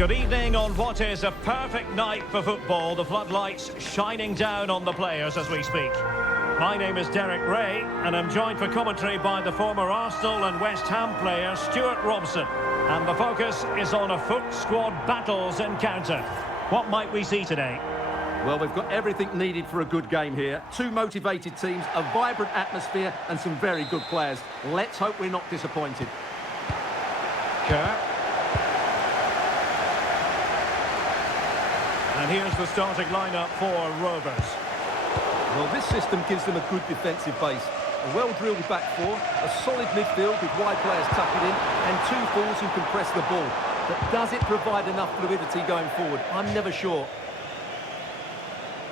Good evening on what is a perfect night for football. The floodlights shining down on the players as we speak. My name is Derek Ray, and I'm joined for commentary by the former Arsenal and West Ham player Stuart Robson. And the focus is on a foot squad battles encounter. What might we see today? Well, we've got everything needed for a good game here. Two motivated teams, a vibrant atmosphere, and some very good players. Let's hope we're not disappointed. Kerr. And here's the starting lineup for Rovers. Well, this system gives them a good defensive base. A well-drilled back four, a solid midfield with wide players tucking in, and two forwards who can press the ball. But does it provide enough fluidity going forward? I'm never sure.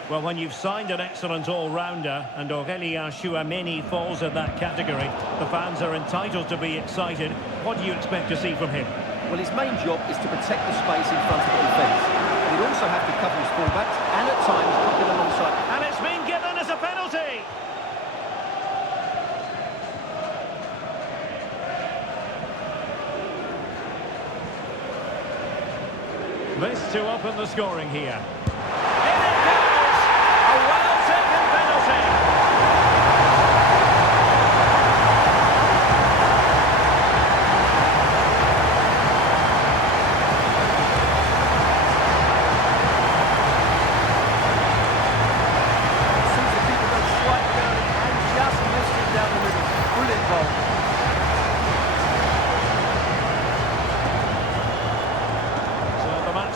Well, when you've signed an excellent all-rounder, and Aurélien Tchouameni falls in that category, the fans are entitled to be excited. What do you expect to see from him? Well, his main job is to protect the space in front of the defence. He'd also have to cover his fullbacks and at times drop it alongside. And it's been given as a penalty! This to open the scoring here. In it goes! A well-taken penalty!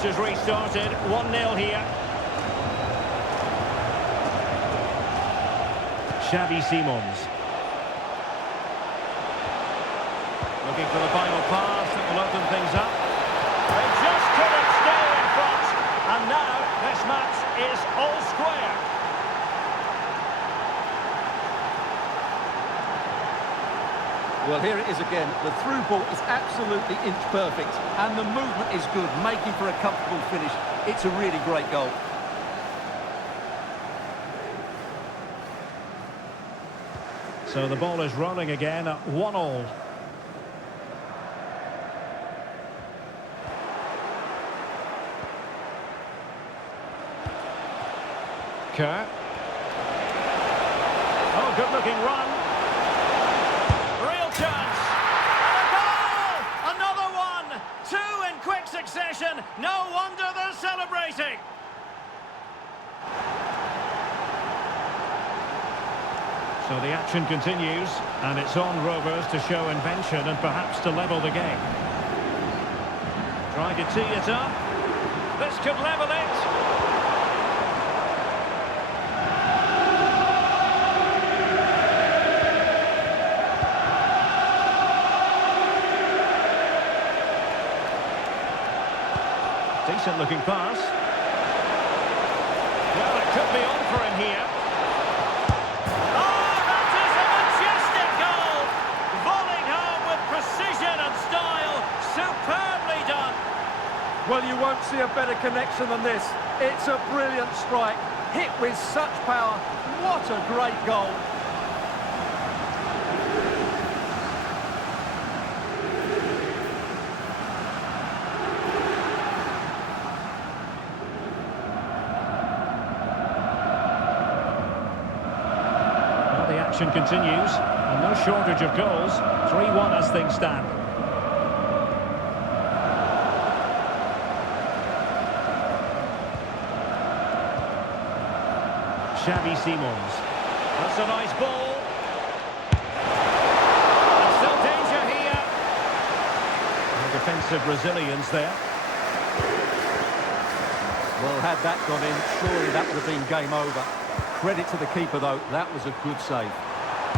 Has restarted, 1-0 here. Xavi Simons. Looking for the final pass that will open things up. They just couldn't stay in front. And now this match is all square. Well, here it is again. The through ball is absolutely inch perfect, and the movement is good, making for a comfortable finish. It's a really great goal. So the ball is rolling again at 1-1. Kerr. Oh, good-looking run. Chance, and a goal! Another one! Two in quick succession. No wonder they're celebrating. So the action continues, and it's on Rovers to show invention and perhaps to level the game. Trying to tee it up. This could level it. Decent looking pass. Well, it could be on for him here. Oh, that is a majestic goal! Volleyed home with precision and style. Superbly done. Well, you won't see a better connection than this. It's a brilliant strike. Hit with such power. What a great goal. Action continues, and no shortage of goals. 3-1 as things stand. Xavi Simons. That's a nice ball. And still danger here. And defensive resilience there. Well, had that gone in, surely that would have been game over. Credit to the keeper, though. That was a good save.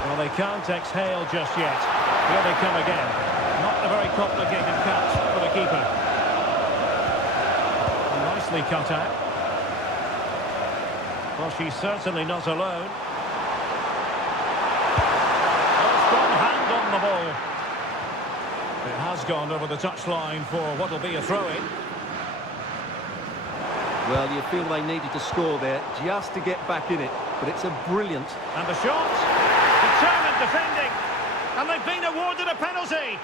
Well, they can't exhale just yet. Here they come again. Not a very complicated catch for the keeper. Nicely cut out. Well, she's certainly not alone. Oh, strong hand on the ball. It has gone over the touchline for what will be a throw-in. Well, you feel they needed to score there just to get back in it. But it's a brilliant... And the shot. Determined defending. And they've been awarded a penalty.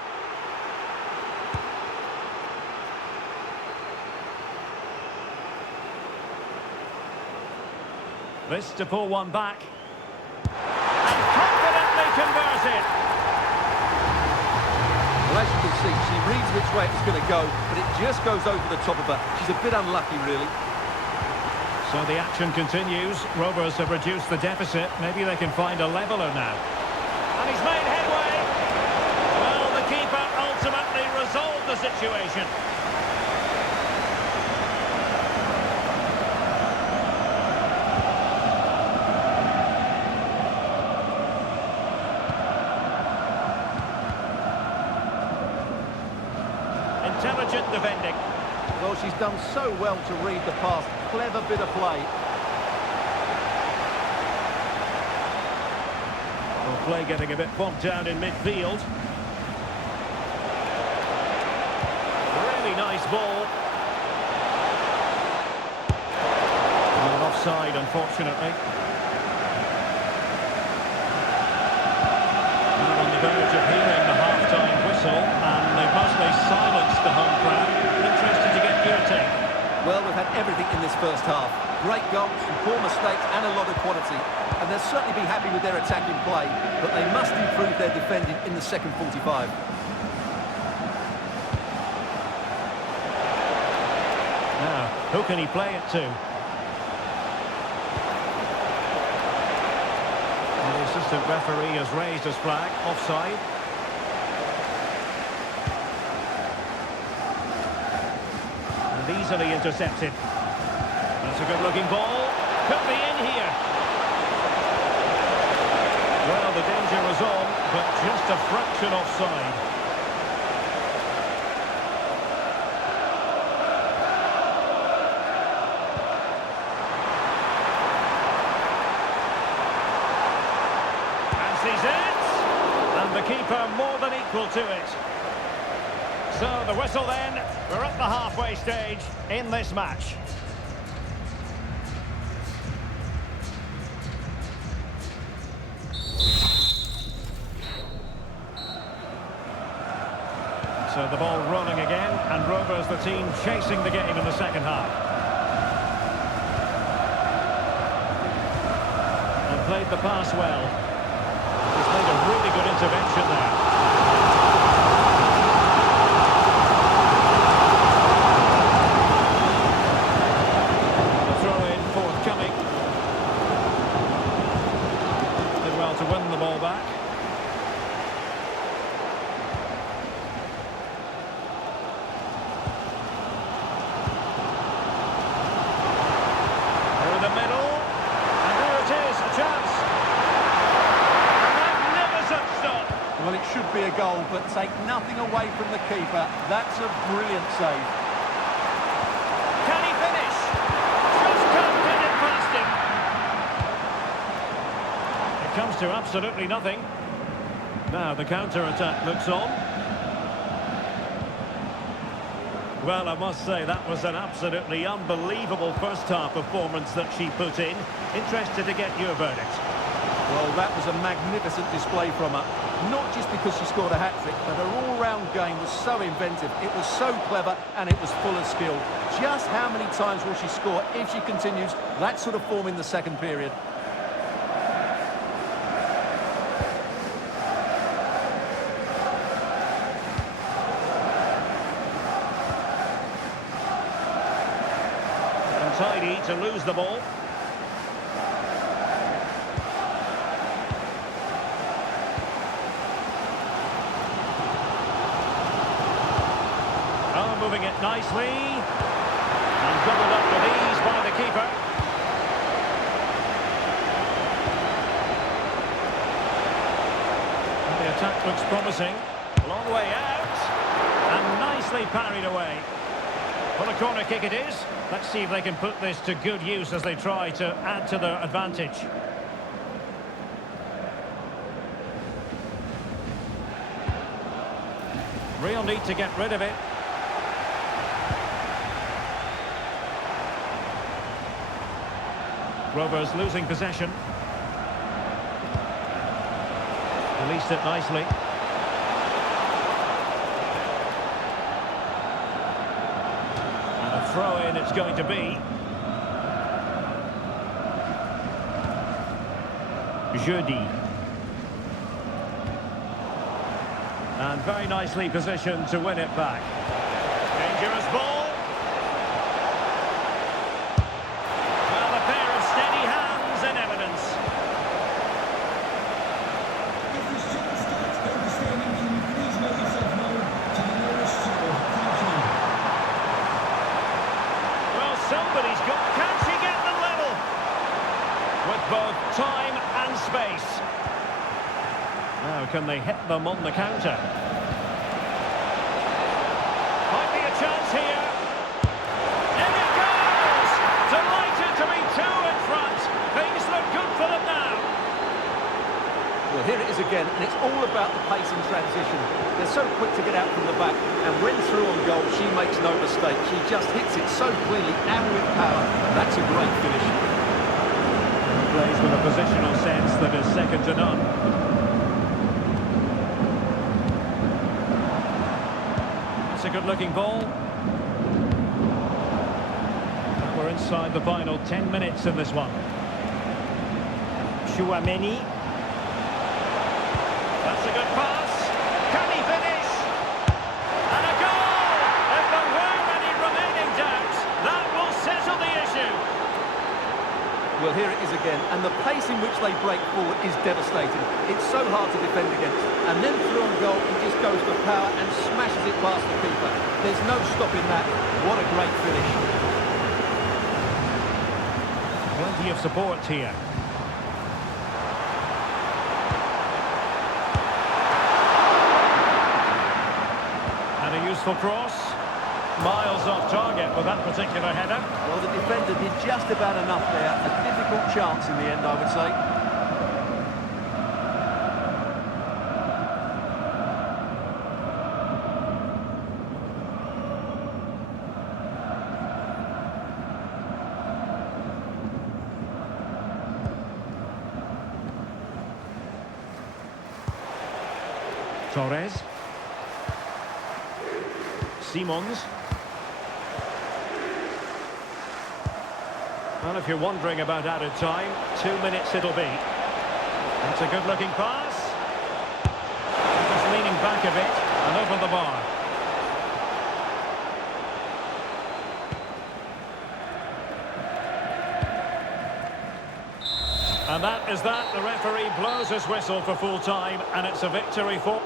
This to pull one back. And confidently converted. Well, as you can see, she reads which way it's going to go, but it just goes over the top of her. She's a bit unlucky, really. So the action continues. Rovers have reduced the deficit. Maybe they can find a leveller now. And he's made headway. Well, the keeper ultimately resolved the situation. Intelligent defending. Well, she's done so well to read the pass. Clever bit of play. Well, play getting a bit bogged down in midfield. Really nice ball. And offside, unfortunately. And on the verge of hearing the half-time whistle, and they've mostly silenced the home crowd. Interested to get your take. Well, we've had everything in this first half. Great goals, some poor mistakes and a lot of quality. And they'll certainly be happy with their attacking play, but they must improve their defending in the second 45. Now, who can he play it to? And the assistant referee has raised his flag, offside. And easily intercepted. That's a good-looking ball. Could be in here. Well, the danger was on, but just a fraction offside. And sees it. And the keeper more than equal to it. So the whistle then. We're at the halfway stage in this match. So the ball rolling again, and Rovers the team chasing the game in the second half. And played the pass well. He's made a really good intervention there. The throw-in forthcoming. Did well to win the ball back. Well, it should be a goal, but take nothing away from the keeper. That's a brilliant save. Can he finish? Just can't get it past him. It comes to absolutely nothing. Now the counter-attack looks on. Well, I must say that was an absolutely unbelievable first-half performance that she put in. Interested to get your verdict. Well, that was a magnificent display from her. Not just because she scored a hat-trick, but her all-round game was so inventive. It was so clever, and it was full of skill. Just how many times will she score if she continues that sort of form in the second period? Untidy to lose the ball. Moving it nicely, and doubled up with ease by the keeper. And the attack looks promising. Long way out, and nicely parried away. Well, a corner kick it is. Let's see if they can put this to good use as they try to add to their advantage. Real need to get rid of it. Rovers losing possession. Released it nicely. And a throw-in it's going to be. Jeudi. And very nicely positioned to win it back. Dangerous ball. Well, a pair of steady hands in evidence. Well, somebody's got... Can she get them level? With both time and space. Now, can they hit them on the counter? Might be a chance here. In it goes! Delighted to be two in front. Things look good for them now. Well, here it is again, and it's all about the pace and transition. They're so quick to get out from the back, and when through on goal, she makes no mistake. She just hits it so cleanly and with power. That's a great finish. Plays with a positional sense that is second to none. It's a good-looking ball. And we're inside the final 10 minutes in this one. Chouameni. That's a good pass. Can he finish? And a goal! If there were any remaining doubts, that will settle the issue. Well, here it is again, and the pace in which they break forward is devastating. It's so hard to defend against. And then through on goal, he just goes for power and smashes it past the keeper. There's no stopping that. What a great finish. Plenty of support here. And a useful cross. Miles off target with that particular header. Well, the defender did just about enough there. A difficult chance in the end, I would say. Torres. Simons. Well, if you're wondering about added time, 2 minutes it'll be. It's a good-looking pass. Just leaning back a bit and over the bar. And that is that. The referee blows his whistle for full time, and it's a victory for...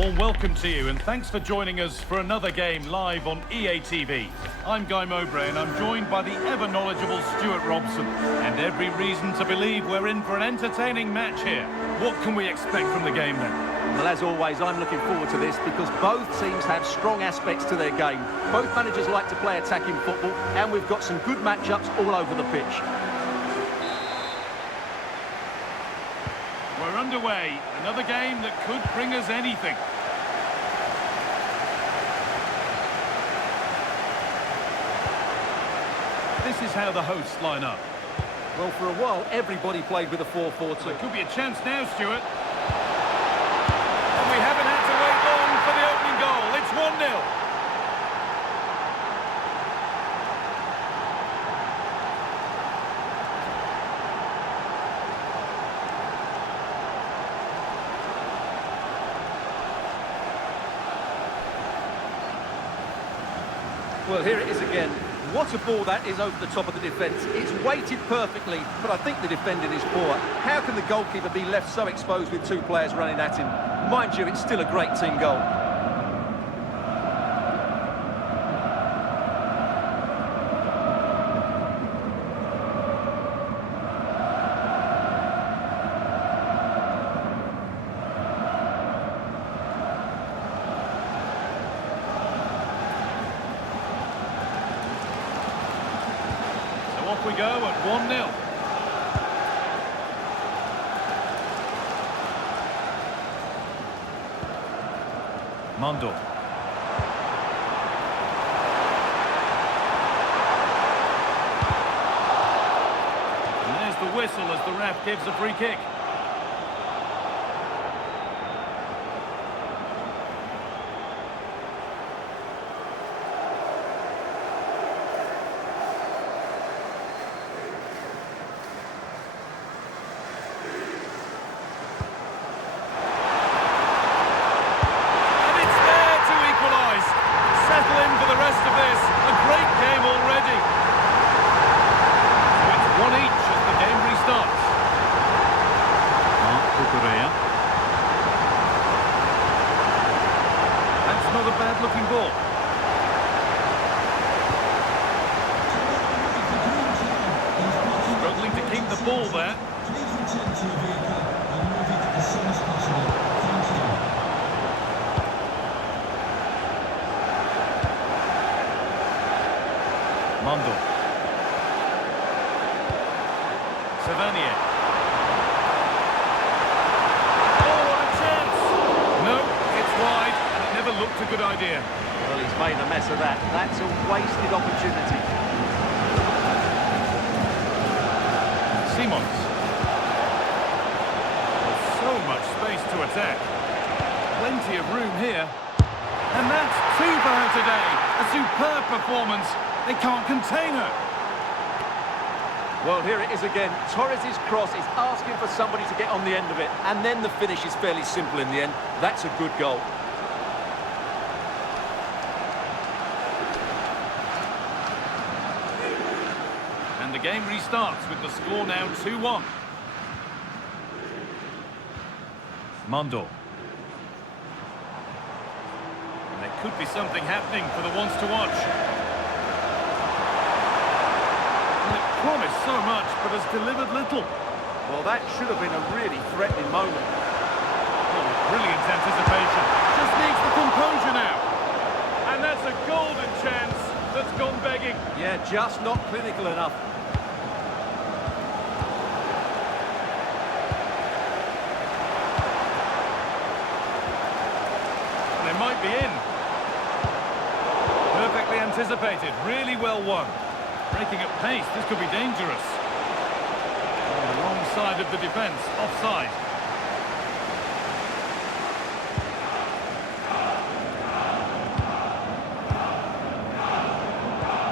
warm welcome to you, and thanks for joining us for another game live on EA TV. I'm Guy Mowbray, and I'm joined by the ever-knowledgeable Stuart Robson. And every reason to believe we're in for an entertaining match here. What can we expect from the game then? Well, as always, I'm looking forward to this because both teams have strong aspects to their game. Both managers like to play attacking football, and we've got some good matchups all over the pitch. We're underway. Another game that could bring us anything. This is how the hosts line up. Well, for a while, everybody played with a 4-4-2. There could be a chance now, Stuart. And we haven't had to wait long for the opening goal. It's 1-0. Well, here it is again. What a ball that is over the top of the defence. It's weighted perfectly, but I think the defending is poor. How can the goalkeeper be left so exposed with two players running at him? Mind you, it's still a great team goal. Off we go at 1-0. Mondo. And there's the whistle as the ref gives a free kick. Not a bad-looking ball. Struggling to keep the ball there. Mondo. Savanier. Oh, what a chance! No, it's wide. Never looked a good idea. Well, he's made a mess of that. That's a wasted opportunity. Simons. So much space to attack. Plenty of room here. And that's two for her today. A superb performance. They can't contain her. Well, here it is again. Torres' cross is asking for somebody to get on the end of it. And then the finish is fairly simple in the end. That's a good goal. And the game restarts with the score now 2-1. Mondo. And there could be something happening for the ones to watch. And it promised so much, but has delivered little. Well, that should have been a really threatening moment. Oh, brilliant anticipation. Just needs the composure now. And that's a golden chance that's gone begging. Yeah, just not clinical enough. They might be in. Perfectly anticipated, really well won. Breaking at pace, this could be dangerous. On the wrong side of the defence, offside.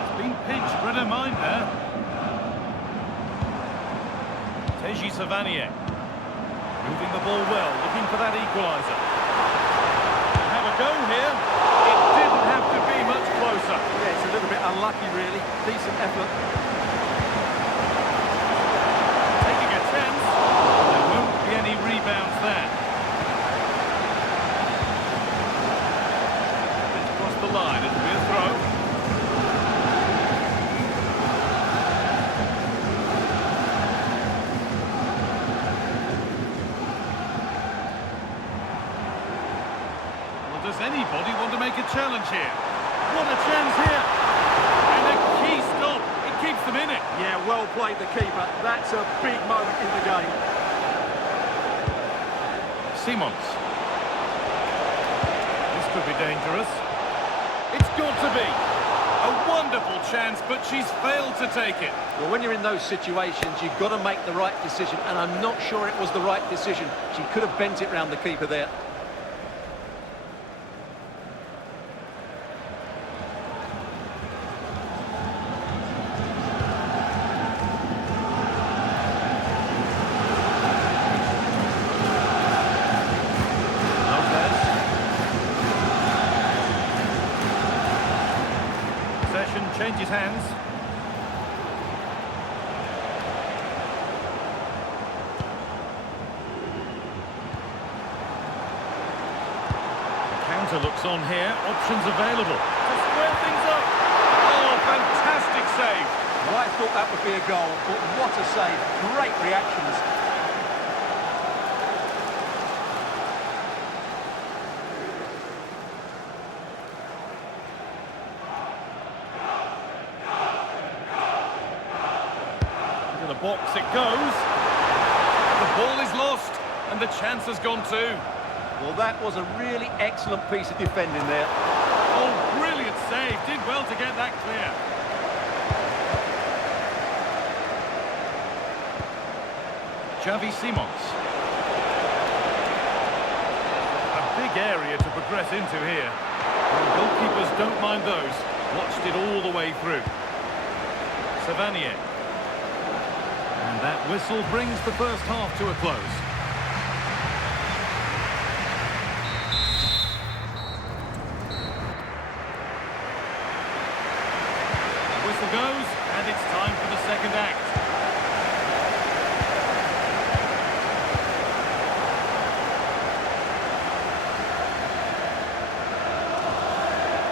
It's been pinched, read her mind there. Teji Savanier. Moving the ball well, looking for that equaliser. Go here. It didn't have to be much closer. Yeah, it's a little bit unlucky, really. Decent effort. Taking a chance. There won't be any rebounds there. challenge here. What a chance here. And a key stop. It keeps them in it. Yeah, well played, the keeper. That's a big moment in the game. Simons. This could be dangerous. It's got to be. A wonderful chance, but she's failed to take it. Well, when you're in those situations, you've got to make the right decision, and I'm not sure it was the right decision. She could have bent it round the keeper there. Changes hands. Counter looks on here. Options available. To square things up. Oh, fantastic save. Well, I thought that would be a goal, but what a save. Great reactions. Box it goes. The ball is lost and the chance has gone too. Well, that was a really excellent piece of defending there. Oh, brilliant save. Did well to get that clear. Xavi Simons. A big area to progress into here. And goalkeepers don't mind those. Watched it all the way through. Savanier. And that whistle brings the first half to a close. Whistle goes, and it's time for the second act.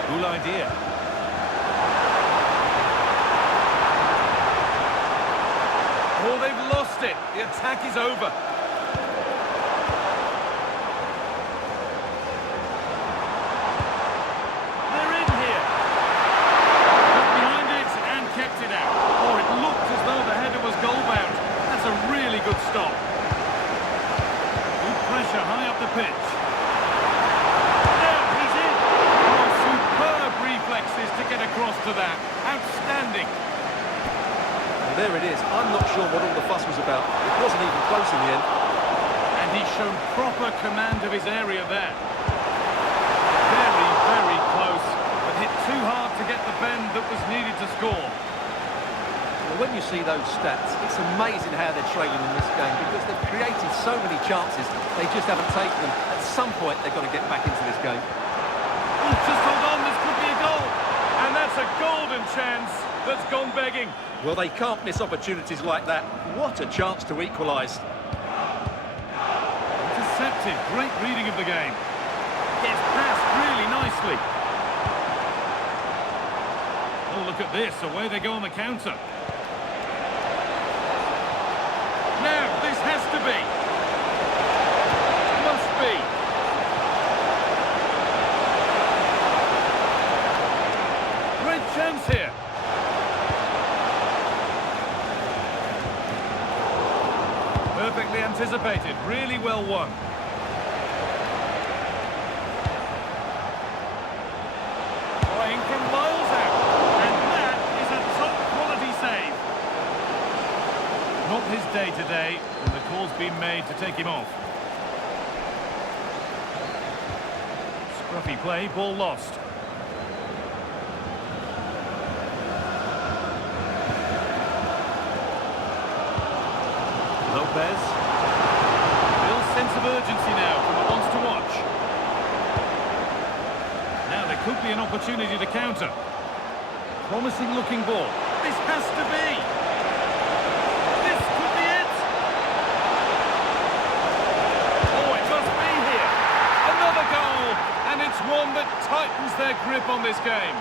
Cool idea. Oh, they've lost it. The attack is over. They're in here. Got behind it and kept it out. Oh, it looked as though the header was goal-bound. That's a really good stop. Good pressure high up the pitch. Now he's in. Oh, superb reflexes to get across to that. Outstanding. There it is. I'm not sure what all the fuss was about. It wasn't even close in the end. And he's shown proper command of his area there. Very, very close, but hit too hard to get the bend that was needed to score. Well, when you see those stats, it's amazing how they're trailing in this game because they've created so many chances, they just haven't taken them. At some point, they've got to get back into this game. Oh, just hold on, this could be a goal. And that's a golden chance that's gone begging. Well, they can't miss opportunities like that. What a chance to equalise. Intercepted. Great reading of the game. Gets past really nicely. Oh, look at this. Away they go on the counter. Now, this has to be. Must be. Great chance here. Perfectly anticipated, really well won. Playing from miles out, and that is a top-quality save. Not his day today, and the call's been made to take him off. Scruffy play, ball lost. Lopez. Real sense of urgency now from the ones to watch. Now there could be an opportunity to counter. Promising looking ball. This has to be. This could be it. Oh, it must be here. Another goal. And it's one that tightens their grip on this game.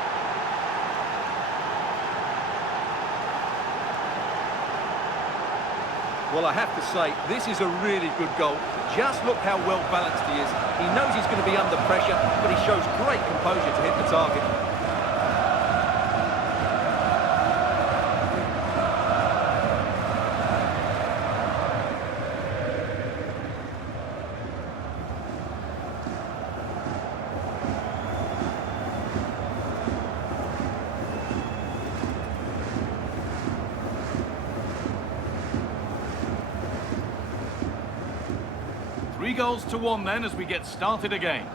Well, I have to say, this is a really good goal. Just look how well balanced he is. He knows he's going to be under pressure, but he shows great composure to hit the target. Three goals to one then as we get started again.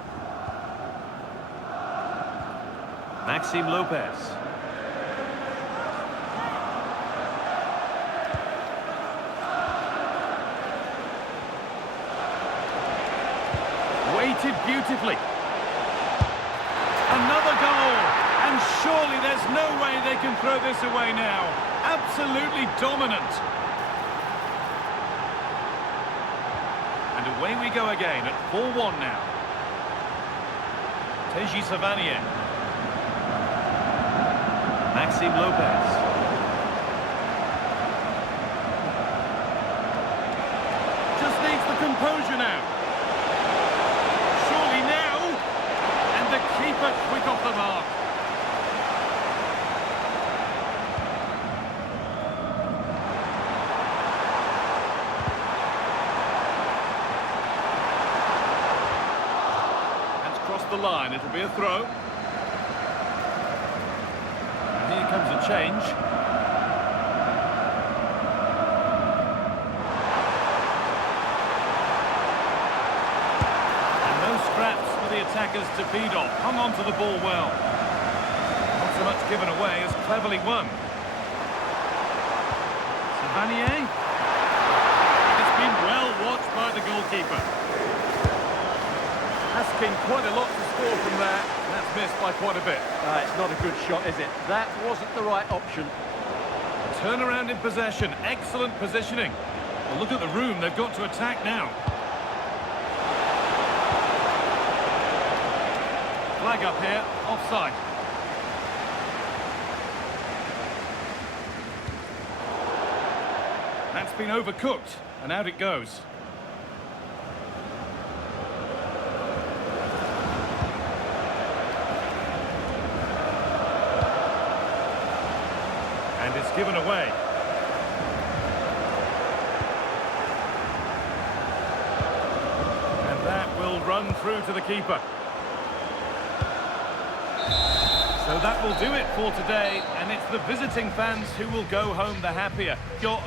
Maxime Lopez. Weighted beautifully. Another goal! And surely there's no way they can throw this away now. Absolutely dominant. And away we go again at 4-1 now. Teji Savanier. Maxime Lopez. Just needs the composure now. Surely now. And the keeper quick off the mark. The line, it'll be a throw. And here comes a change. And no scraps for the attackers to feed off. Hung on to the ball well. Not so much given away as cleverly won. Savanier. It's been well watched by the goalkeeper. That's been quite a lot to score from there. That's missed by quite a bit. It's not a good shot, is it? That wasn't the right option. Turnaround in possession. Excellent positioning. Well, look at the room they've got to attack now. Flag up here. Offside. That's been overcooked. And out it goes. And it's given away. And that will run through to the keeper. So that will do it for today, and it's the visiting fans who will go home the happier. Your